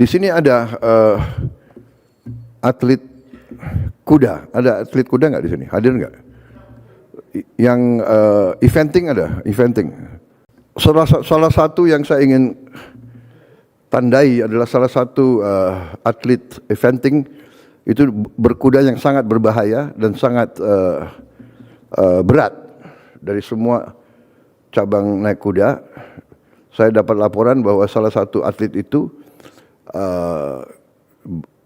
Di sini ada atlet kuda. Ada atlet kuda nggak di sini? Hadir nggak? Yang eventing ada, eventing. Salah satu yang saya ingin tandai adalah salah satu atlet eventing itu berkuda yang sangat berbahaya dan sangat berat. Dari semua cabang naik kuda, saya dapat laporan bahwa salah satu atlet itu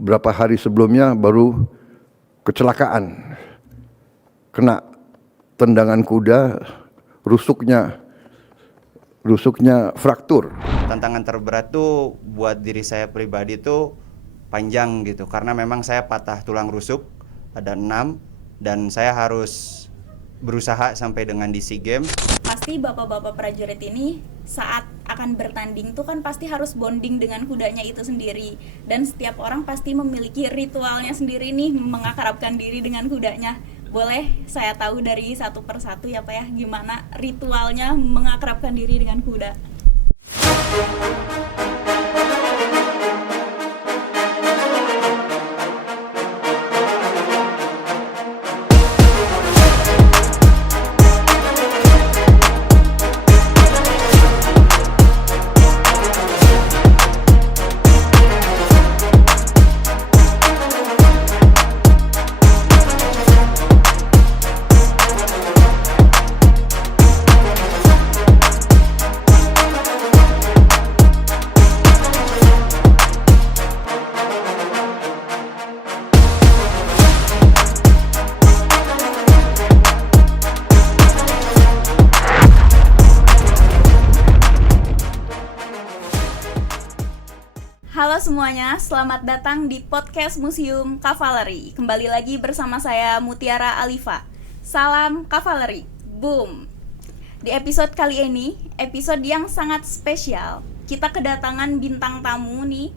berapa hari sebelumnya baru kecelakaan, kena tendangan kuda, rusuknya fraktur. Tantangan terberat tuh buat diri saya pribadi tuh panjang gitu, karena memang saya patah tulang rusuk ada 6 dan saya harus berusaha sampai dengan di SEA Games. Pasti bapak-bapak prajurit ini saat akan bertanding tuh kan pasti harus bonding dengan kudanya itu sendiri, dan setiap orang pasti memiliki ritualnya sendiri nih mengakrabkan diri dengan kudanya. Boleh saya tahu dari satu persatu ya Pak ya, gimana ritualnya mengakrabkan diri dengan kuda? Halo semuanya, selamat datang di podcast Museum Cavalry. Kembali lagi bersama saya Mutiara Alifa. Salam Cavalry, boom. Di episode kali ini, episode yang sangat spesial. Kita kedatangan bintang tamu nih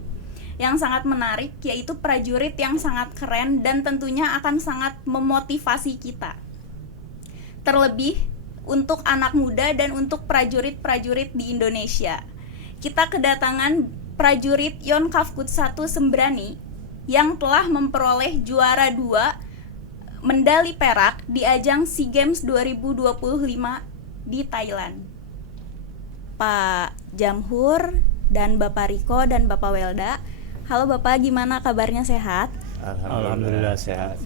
yang sangat menarik, yaitu prajurit yang sangat keren dan tentunya akan sangat memotivasi kita. Terlebih untuk anak muda dan untuk prajurit-prajurit di Indonesia. Kita kedatangan prajurit Yonkavkut 1 Sembrani yang telah memperoleh juara 2 medali perak di ajang SEA Games 2025 di Thailand. Pak Jamhur dan Bapak Riko dan Bapak Welda. Halo Bapak, gimana kabarnya, sehat? Alhamdulillah sehat.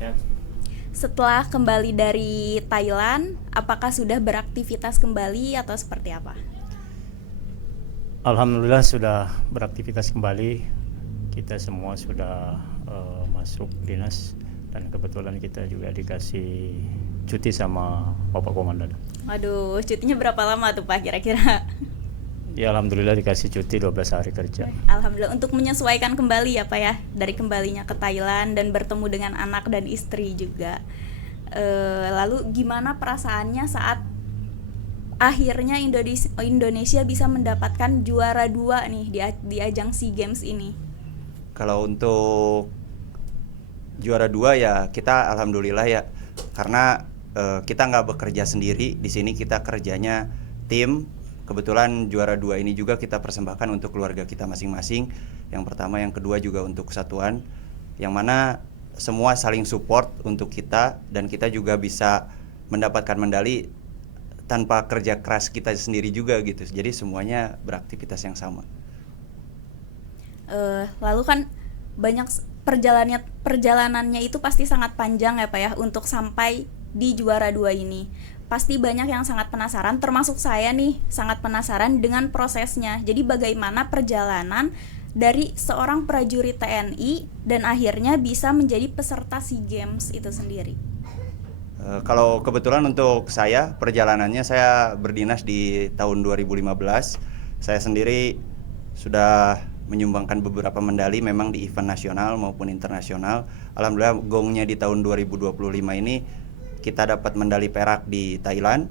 Setelah kembali dari Thailand, apakah sudah beraktivitas kembali atau seperti apa? Alhamdulillah sudah beraktivitas kembali. Kita semua sudah masuk dinas dan kebetulan kita juga dikasih cuti sama Bapak Komandan. Waduh, cutinya berapa lama tuh Pak kira-kira? Ya alhamdulillah dikasih cuti 12 hari kerja. Alhamdulillah, untuk menyesuaikan kembali ya Pak ya, dari kembalinya ke Thailand dan bertemu dengan anak dan istri juga. Lalu gimana perasaannya saat akhirnya Indonesia bisa mendapatkan juara 2 nih di ajang SEA Games ini? Kalau untuk juara 2 ya kita alhamdulillah ya, karena kita nggak bekerja sendiri di sini, kita kerjanya tim. Kebetulan juara 2 ini juga kita persembahkan untuk keluarga kita masing-masing. Yang pertama, yang kedua juga untuk kesatuan, yang mana semua saling support untuk kita dan kita juga bisa mendapatkan medali tanpa kerja keras kita sendiri juga gitu. Jadi semuanya beraktivitas yang sama. Lalu kan banyak perjalanannya itu pasti sangat panjang ya Pak ya untuk sampai di juara 2 ini. Pasti banyak yang sangat penasaran, termasuk saya nih sangat penasaran dengan prosesnya. Jadi bagaimana perjalanan dari seorang prajurit TNI dan akhirnya bisa menjadi peserta SEA Games itu sendiri? Kalau kebetulan untuk saya, perjalanannya saya berdinas di tahun 2015. Saya sendiri sudah menyumbangkan beberapa medali memang di event nasional maupun internasional. Alhamdulillah gongnya di tahun 2025 ini kita dapat medali perak di Thailand.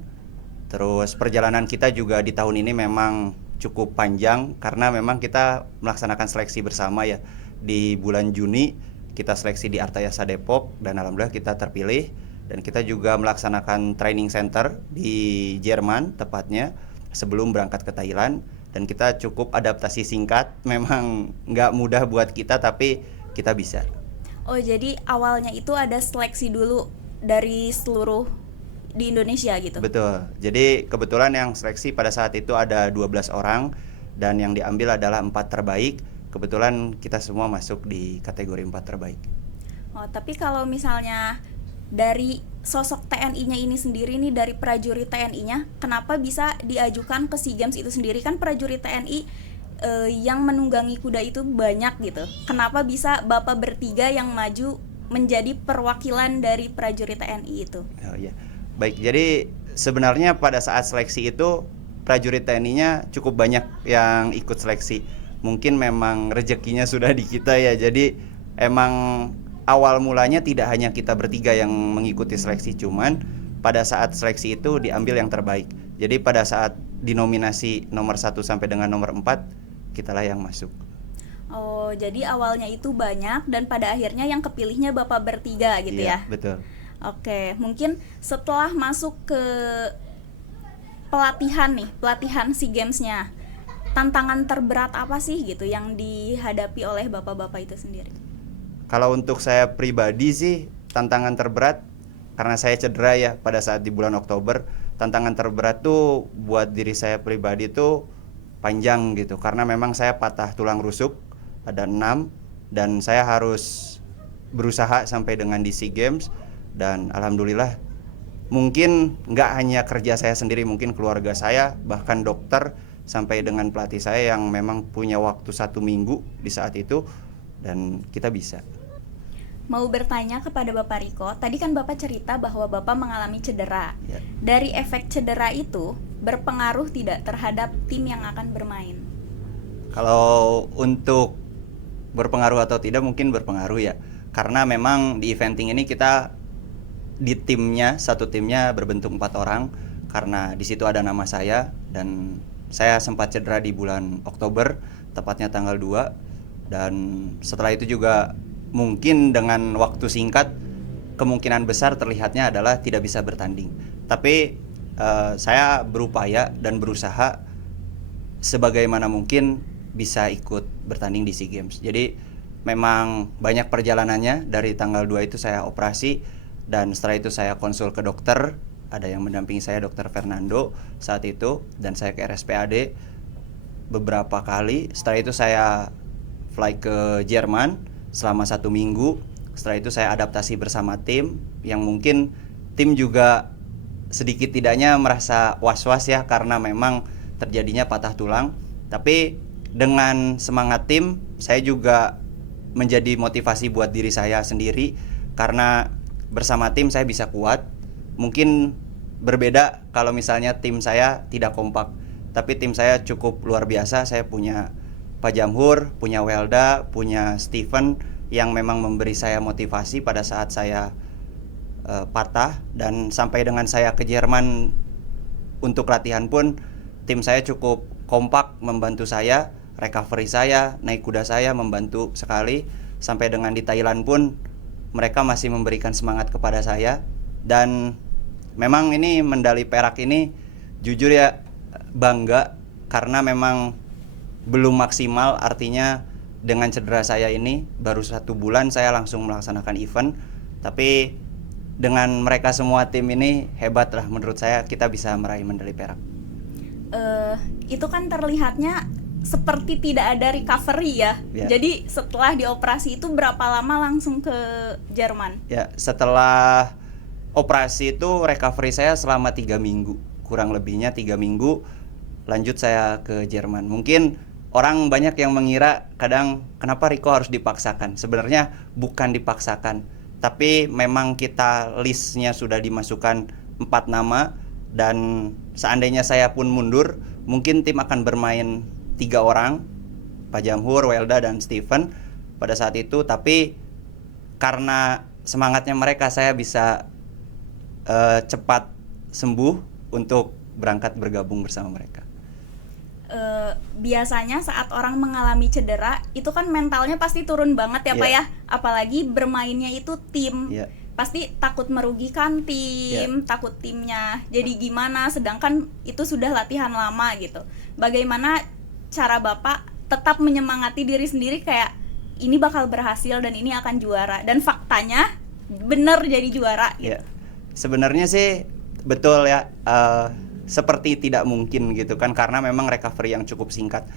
Terus perjalanan kita juga di tahun ini memang cukup panjang karena memang kita melaksanakan seleksi bersama ya. Di bulan Juni kita seleksi di Artayasa Depok dan alhamdulillah kita terpilih. Dan kita juga melaksanakan training center di Jerman tepatnya sebelum berangkat ke Thailand. dan kita cukup adaptasi singkat. Memang nggak mudah buat kita, tapi kita bisa. Oh, jadi awalnya itu ada seleksi dulu dari seluruh di Indonesia gitu? Betul. Jadi kebetulan yang seleksi pada saat itu ada 12 orang dan yang diambil adalah 4 terbaik. Kebetulan kita semua masuk di kategori 4 terbaik. Oh, tapi kalau misalnya dari sosok TNI-nya ini sendiri nih, dari prajurit TNI-nya, kenapa bisa diajukan ke SEA Games itu sendiri? Kan prajurit TNI yang menunggangi kuda itu banyak gitu. Kenapa bisa Bapak bertiga yang maju menjadi perwakilan dari prajurit TNI itu? Oh iya. Baik, jadi sebenarnya pada saat seleksi itu prajurit TNI-nya cukup banyak yang ikut seleksi. Mungkin memang rezekinya sudah di kita ya. Jadi emang awal mulanya tidak hanya kita bertiga yang mengikuti seleksi, cuman pada saat seleksi itu diambil yang terbaik. Jadi pada saat dinominasi nomor 1 sampai dengan nomor 4, kitalah yang masuk. Oh, jadi awalnya itu banyak dan pada akhirnya yang kepilihnya Bapak bertiga gitu Iya, ya? betul. Oke, mungkin setelah masuk ke pelatihan SEA Games-nya, tantangan terberat apa sih gitu yang dihadapi oleh bapak-bapak itu sendiri? Kalau untuk saya pribadi sih, tantangan terberat karena saya cedera ya pada saat di bulan Oktober. Tantangan terberat tuh buat diri saya pribadi tuh panjang gitu, karena memang saya patah tulang rusuk ada 6 dan saya harus berusaha sampai dengan di SEA Games. Dan alhamdulillah, mungkin nggak hanya kerja saya sendiri, mungkin keluarga saya, bahkan dokter, sampai dengan pelatih saya yang memang punya waktu 1 minggu di saat itu, dan kita bisa. Mau bertanya kepada Bapak Riko, tadi kan Bapak cerita bahwa Bapak mengalami cedera. Ya. Dari efek cedera itu, berpengaruh tidak terhadap tim yang akan bermain? Kalau untuk berpengaruh atau tidak, mungkin berpengaruh ya, karena memang di eventing ini kita di timnya, satu timnya berbentuk 4 orang, karena di situ ada nama saya, dan saya sempat cedera di bulan Oktober, tepatnya tanggal 2, dan setelah itu juga mungkin dengan waktu singkat kemungkinan besar terlihatnya adalah tidak bisa bertanding. Tapi saya berupaya dan berusaha sebagaimana mungkin bisa ikut bertanding di SEA Games. Jadi memang banyak perjalanannya. Dari tanggal 2 itu saya operasi, dan setelah itu saya konsul ke dokter. Ada yang mendampingi saya, Dr. Fernando saat itu, dan saya ke RSPAD beberapa kali. Setelah itu saya fly ke Jerman selama 1 minggu. Setelah itu saya adaptasi bersama tim, yang mungkin tim juga sedikit tidaknya merasa was-was ya, karena memang terjadinya patah tulang. Tapi dengan semangat tim, saya juga menjadi motivasi buat diri saya sendiri, karena bersama tim saya bisa kuat. Mungkin berbeda kalau misalnya tim saya tidak kompak, tapi tim saya cukup luar biasa. Saya punya Pak Jamhur, punya Welda, punya Steven, yang memang memberi saya motivasi pada saat saya patah. Dan sampai dengan saya ke Jerman untuk latihan pun, tim saya cukup kompak membantu saya, recovery saya, naik kuda saya membantu sekali. Sampai dengan di Thailand pun mereka masih memberikan semangat kepada saya. Dan memang ini medali perak ini jujur ya bangga, karena memang belum maksimal. Artinya dengan cedera saya ini baru 1 bulan saya langsung melaksanakan event. Tapi dengan mereka semua tim ini hebat lah menurut saya, kita bisa meraih medali perak. Itu kan terlihatnya seperti tidak ada recovery ya. Jadi setelah dioperasi itu berapa lama langsung ke Jerman? Ya, setelah operasi itu recovery saya selama 3 minggu, kurang lebihnya 3 minggu. Lanjut saya ke Jerman. Mungkin orang banyak yang mengira kadang kenapa Riko harus dipaksakan. Sebenarnya bukan dipaksakan, tapi memang kita listnya sudah dimasukkan 4 nama, dan seandainya saya pun mundur, mungkin tim akan bermain 3 orang, Pak Jamhur, Welda, dan Steven pada saat itu. Tapi karena semangatnya mereka, saya bisa cepat sembuh untuk berangkat bergabung bersama mereka. Biasanya saat orang mengalami cedera itu kan mentalnya pasti turun banget ya Pak ya, apalagi bermainnya itu tim. Pasti takut merugikan tim, takut timnya jadi gimana, sedangkan itu sudah latihan lama gitu. Bagaimana cara Bapak tetap menyemangati diri sendiri kayak ini bakal berhasil dan ini akan juara, dan faktanya bener jadi juara gitu? Ya, sebenarnya sih betul ya, seperti tidak mungkin gitu kan, karena memang recovery yang cukup singkat.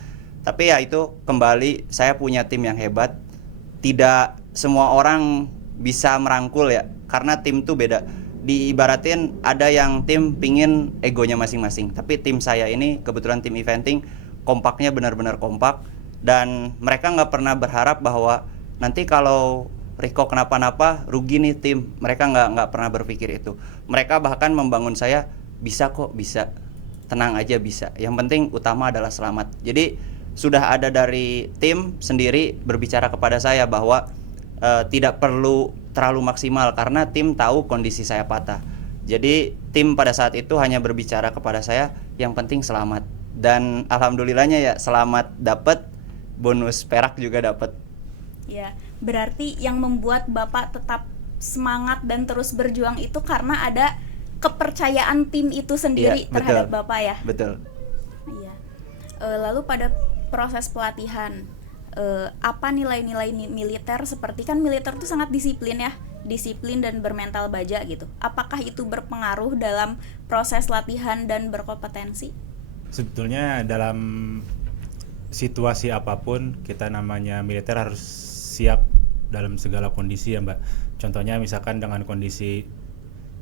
Tapi ya itu kembali, saya punya tim yang hebat. Tidak semua orang bisa merangkul ya, karena tim tuh beda. Diibaratin ada yang tim pingin egonya masing-masing, tapi tim saya ini kebetulan tim eventing kompaknya benar-benar kompak, dan mereka nggak pernah berharap bahwa nanti kalau Riko kenapa-napa rugi nih tim. Mereka nggak pernah berpikir itu. Mereka bahkan membangun saya, bisa kok, bisa, tenang aja, bisa. Yang penting utama adalah selamat. Jadi sudah ada dari tim sendiri berbicara kepada saya bahwa tidak perlu terlalu maksimal karena tim tahu kondisi saya patah. Jadi tim pada saat itu hanya berbicara kepada saya, yang penting selamat. Dan alhamdulillahnya ya selamat dapat, bonus perak juga dapat. Ya, berarti yang membuat Bapak tetap semangat dan terus berjuang itu karena ada kepercayaan tim itu sendiri terhadap Bapak ya? Betul. Iya. Lalu pada proses pelatihan, apa nilai-nilai militer, seperti kan militer itu sangat disiplin ya, disiplin dan bermental baja gitu. Apakah itu berpengaruh dalam proses latihan dan berkompetensi? Sebetulnya dalam situasi apapun kita namanya militer harus siap dalam segala kondisi ya Mbak. Contohnya misalkan dengan kondisi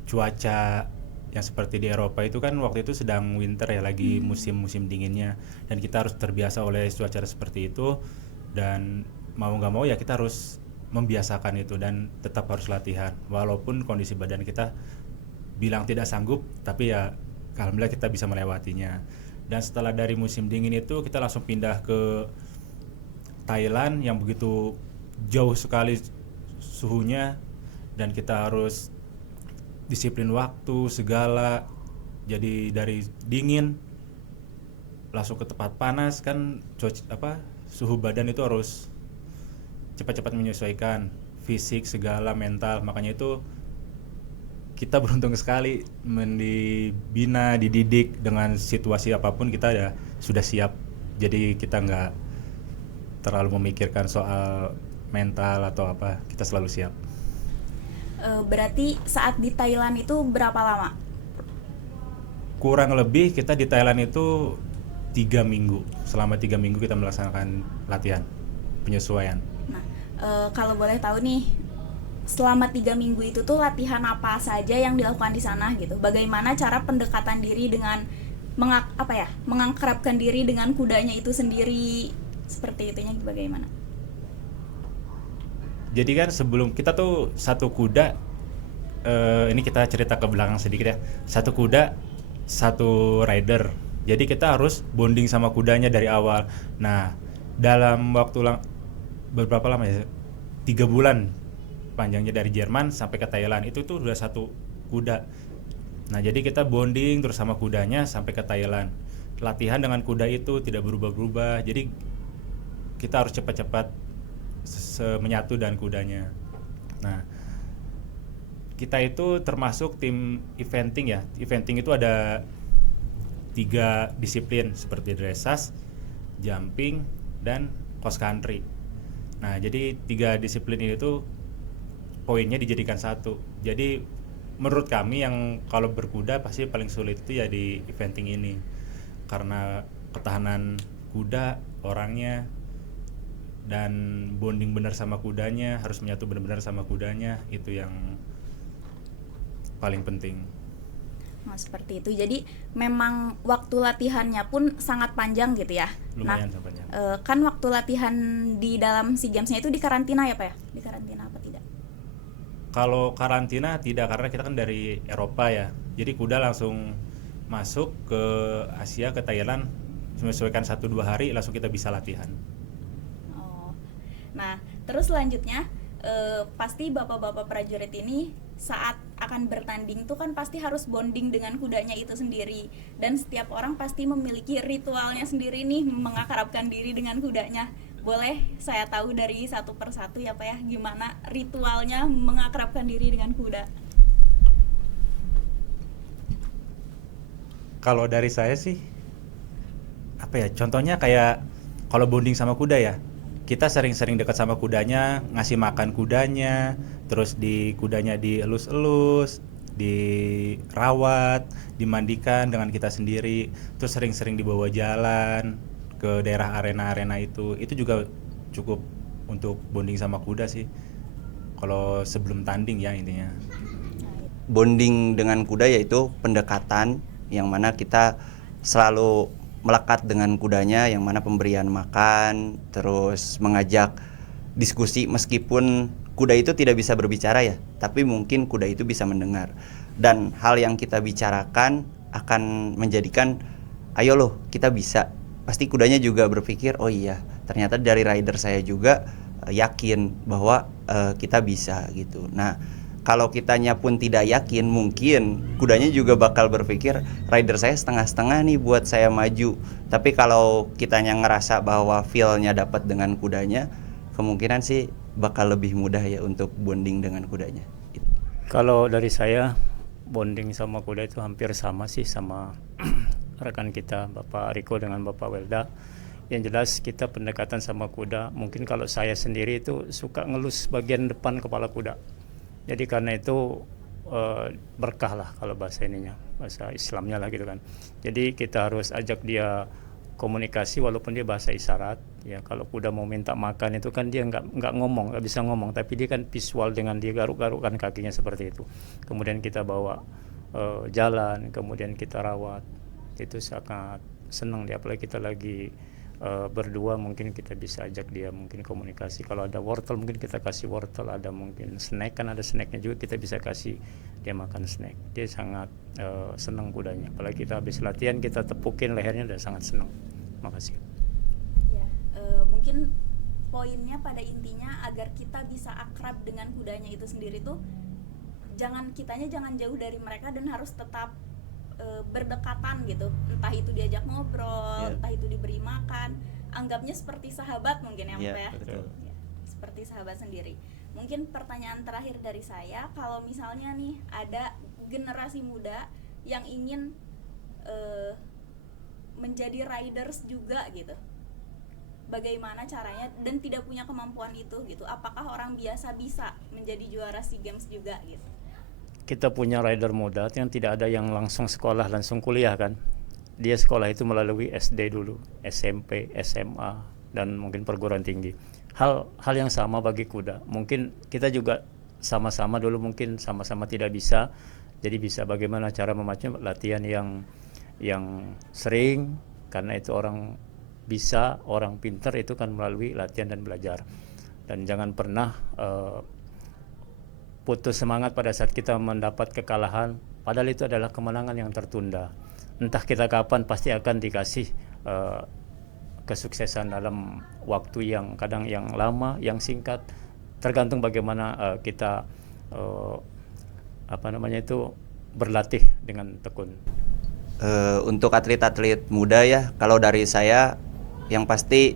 cuaca yang seperti di Eropa itu kan waktu itu sedang winter ya, lagi musim-musim dinginnya, dan kita harus terbiasa oleh cuaca seperti itu, dan mau nggak mau ya kita harus membiasakan itu dan tetap harus latihan walaupun kondisi badan kita bilang tidak sanggup, tapi ya alhamdulillah kita bisa melewatinya. Dan setelah dari musim dingin itu kita langsung pindah ke Thailand yang begitu jauh sekali suhunya, dan kita harus disiplin waktu segala. Jadi dari dingin langsung ke tempat panas kan, suhu badan itu harus cepat-cepat menyesuaikan, fisik segala, mental. Makanya itu kita beruntung sekali dibina, dididik dengan situasi apapun kita ya sudah siap. Jadi kita nggak terlalu memikirkan soal mental atau apa, kita selalu siap. Berarti saat di Thailand itu berapa lama? Kurang lebih kita di Thailand itu 3 minggu. Selama 3 minggu kita melaksanakan latihan penyesuaian. Nah, kalau boleh tahu nih, selama 3 minggu itu tuh latihan apa saja yang dilakukan di sana gitu? Bagaimana cara pendekatan diri dengan mengangkrapkan diri dengan kudanya itu sendiri, seperti itunya bagaimana? Jadi kan sebelum kita tuh satu kuda, ini kita cerita ke belakang sedikit ya. Satu kuda, satu rider. Jadi kita harus bonding sama kudanya dari awal. Nah, dalam waktu berapa lama ya? 3 bulan panjangnya dari Jerman sampai ke Thailand. Itu tuh udah satu kuda. Nah, jadi kita bonding terus sama kudanya sampai ke Thailand. Latihan dengan kuda itu tidak berubah-ubah. Jadi kita harus cepat-cepat menyatu dengan kudanya. Nah, kita itu termasuk tim eventing ya. Eventing itu ada 3 disiplin seperti dressage, jumping, dan cross country. Nah, jadi 3 disiplin ini tuh poinnya dijadikan satu. Jadi menurut kami yang kalau berkuda pasti paling sulit itu ya di eventing ini, karena ketahanan kuda, orangnya, dan bonding benar sama kudanya, harus menyatu benar-benar sama kudanya, itu yang paling penting. Nah, seperti itu. Jadi memang waktu latihannya pun sangat panjang gitu ya. Lumayan panjang. Kan waktu latihan di dalam SEA Games-nya itu di karantina ya Pak ya? Di karantina apa tidak? Kalau karantina tidak, karena kita kan dari Eropa ya. Jadi kuda langsung masuk ke Asia, ke Thailand, menyesuaikan 1-2 hari langsung kita bisa latihan. Nah, terus selanjutnya pasti bapak-bapak prajurit ini saat akan bertanding tuh kan pasti harus bonding dengan kudanya itu sendiri, dan setiap orang pasti memiliki ritualnya sendiri nih mengakrabkan diri dengan kudanya. Boleh saya tahu dari satu persatu ya Pak ya, gimana ritualnya mengakrabkan diri dengan kuda? Kalau dari saya sih apa ya? Contohnya kayak kalau bonding sama kuda ya, kita sering-sering dekat sama kudanya, ngasih makan kudanya, terus di kudanya dielus-elus, dirawat, dimandikan dengan kita sendiri, terus sering-sering dibawa jalan ke daerah arena-arena itu juga cukup untuk bonding sama kuda sih. Kalau sebelum tanding ya intinya. Bonding dengan kuda yaitu pendekatan yang mana kita selalu melekat dengan kudanya, yang mana pemberian makan, terus mengajak diskusi meskipun kuda itu tidak bisa berbicara ya, tapi mungkin kuda itu bisa mendengar. Dan hal yang kita bicarakan akan menjadikan, ayo loh kita bisa. Pasti kudanya juga berpikir, oh iya ternyata dari rider saya juga yakin bahwa kita bisa gitu. Nah, kalau kitanya pun tidak yakin, mungkin kudanya juga bakal berpikir rider saya setengah-setengah nih buat saya maju. Tapi kalau kitanya ngerasa bahwa feel-nya dapat dengan kudanya, kemungkinan sih bakal lebih mudah ya untuk bonding dengan kudanya. Kalau dari saya, bonding sama kuda itu hampir sama sih sama rekan kita Bapak Riko dengan Bapak Welda. Yang jelas kita pendekatan sama kuda, mungkin kalau saya sendiri itu suka ngelus bagian depan kepala kuda. Jadi karena itu berkah lah kalau bahasa ininya, bahasa Islamnya lah gitu kan. Jadi kita harus ajak dia komunikasi walaupun dia bahasa isyarat. Ya kalau kuda mau minta makan itu kan dia nggak ngomong, nggak bisa ngomong, tapi dia kan visual dengan dia garuk-garukkan kakinya seperti itu. Kemudian kita bawa jalan, kemudian kita rawat. Itu sangat senang dia, apalagi kita lagi berdua, mungkin kita bisa ajak dia mungkin komunikasi. Kalau ada wortel mungkin kita kasih wortel, ada mungkin snack, kan ada snacknya juga, kita bisa kasih dia makan snack. Dia sangat senang kudanya, apalagi kita habis latihan kita tepukin lehernya, udah sangat senang. Makasih. Ya, mungkin poinnya pada intinya agar kita bisa akrab dengan kudanya itu sendiri tuh kitanya jangan jauh dari mereka dan harus tetap berdekatan gitu, entah itu diajak ngobrol, entah itu diberi makan, anggapnya seperti sahabat mungkin ya Pak ya. Betul. Ya, seperti sahabat sendiri. Mungkin pertanyaan terakhir dari saya, kalau misalnya nih ada generasi muda yang ingin menjadi riders juga gitu, bagaimana caranya, dan tidak punya kemampuan itu gitu, apakah orang biasa bisa menjadi juara SEA Games juga gitu? Kita punya rider muda yang tidak ada yang langsung sekolah langsung kuliah kan. Dia sekolah itu melalui SD dulu, SMP, SMA, dan mungkin perguruan tinggi. Hal yang sama bagi kuda. Mungkin kita juga sama-sama dulu mungkin sama-sama tidak bisa. Jadi bisa bagaimana cara memacu latihan yang sering, karena itu orang bisa, orang pintar itu kan melalui latihan dan belajar. Dan jangan pernah putus semangat pada saat kita mendapat kekalahan, padahal itu adalah kemenangan yang tertunda. Entah kita kapan pasti akan dikasih kesuksesan dalam waktu yang kadang yang lama, yang singkat, tergantung bagaimana kita berlatih dengan tekun. Untuk atlet-atlet muda ya, kalau dari saya yang pasti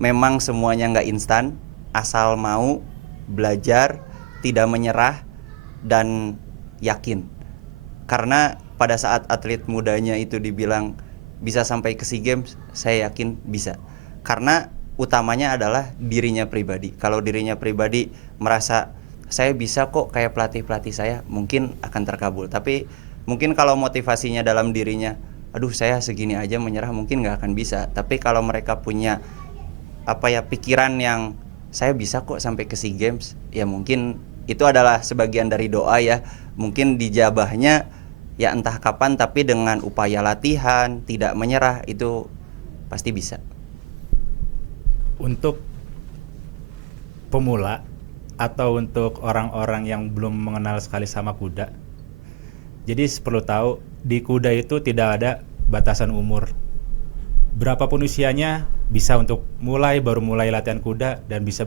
memang semuanya nggak instan, asal mau belajar, tidak menyerah, dan yakin. Karena pada saat atlet mudanya itu dibilang bisa sampai ke SEA Games, saya yakin bisa. Karena utamanya adalah dirinya pribadi. Kalau dirinya pribadi merasa saya bisa kok kayak pelatih-pelatih saya, mungkin akan terkabul. Tapi mungkin kalau motivasinya dalam dirinya, aduh saya segini aja menyerah, mungkin nggak akan bisa. Tapi kalau mereka punya pikiran yang saya bisa kok sampai ke SEA Games, ya mungkin itu adalah sebagian dari doa ya. Mungkin dijabahnya ya entah kapan, tapi dengan upaya latihan, tidak menyerah, itu pasti bisa. Untuk pemula atau untuk orang-orang yang belum mengenal sekali sama kuda, jadi perlu tahu di kuda itu tidak ada batasan umur. Berapapun usianya bisa untuk baru mulai latihan kuda dan bisa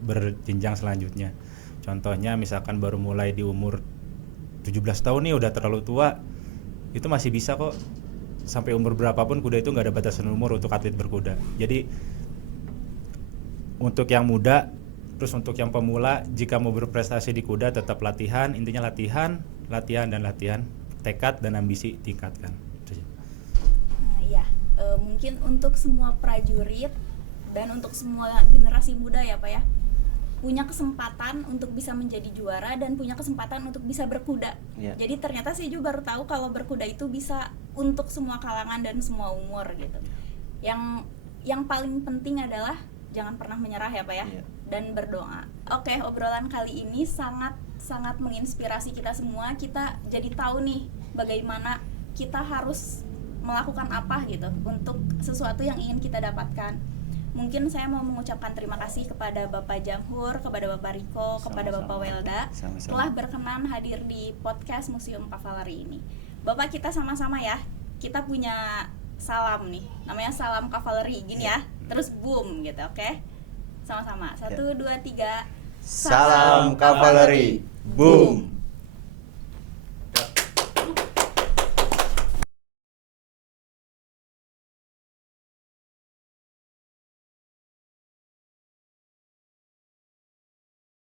berjenjang selanjutnya. Contohnya misalkan baru mulai di umur 17 tahun nih udah terlalu tua, itu masih bisa kok. Sampai umur berapapun kuda itu nggak ada batasan umur untuk atlet berkuda. Jadi untuk yang muda, terus untuk yang pemula, jika mau berprestasi di kuda tetap latihan, intinya latihan, tekad dan ambisi tingkatkan. Nah, ya, mungkin mungkin untuk semua prajurit dan untuk semua generasi muda ya Pak ya, punya kesempatan untuk bisa menjadi juara dan punya kesempatan untuk bisa berkuda. Iya. Jadi ternyata saya juga baru tahu kalau berkuda itu bisa untuk semua kalangan dan semua umur gitu. Yang paling penting adalah jangan pernah menyerah ya Pak ya, Iya. dan berdoa. Oke, obrolan kali ini sangat menginspirasi kita semua. Kita jadi tahu nih bagaimana kita harus melakukan apa gitu untuk sesuatu yang ingin kita dapatkan. Mungkin saya mau mengucapkan terima kasih kepada Bapak Jamhur, kepada Bapak Riko, kepada Sama-sama. Bapak Welda Sama-sama. telah berkenan hadir di podcast Museum Kavaleri ini. Bapak, kita sama-sama ya, kita punya salam nih, namanya salam Kavaleri, gini ya, terus boom gitu, oke? Sama-sama, 1, 2, 3. Salam Kavaleri. Boom.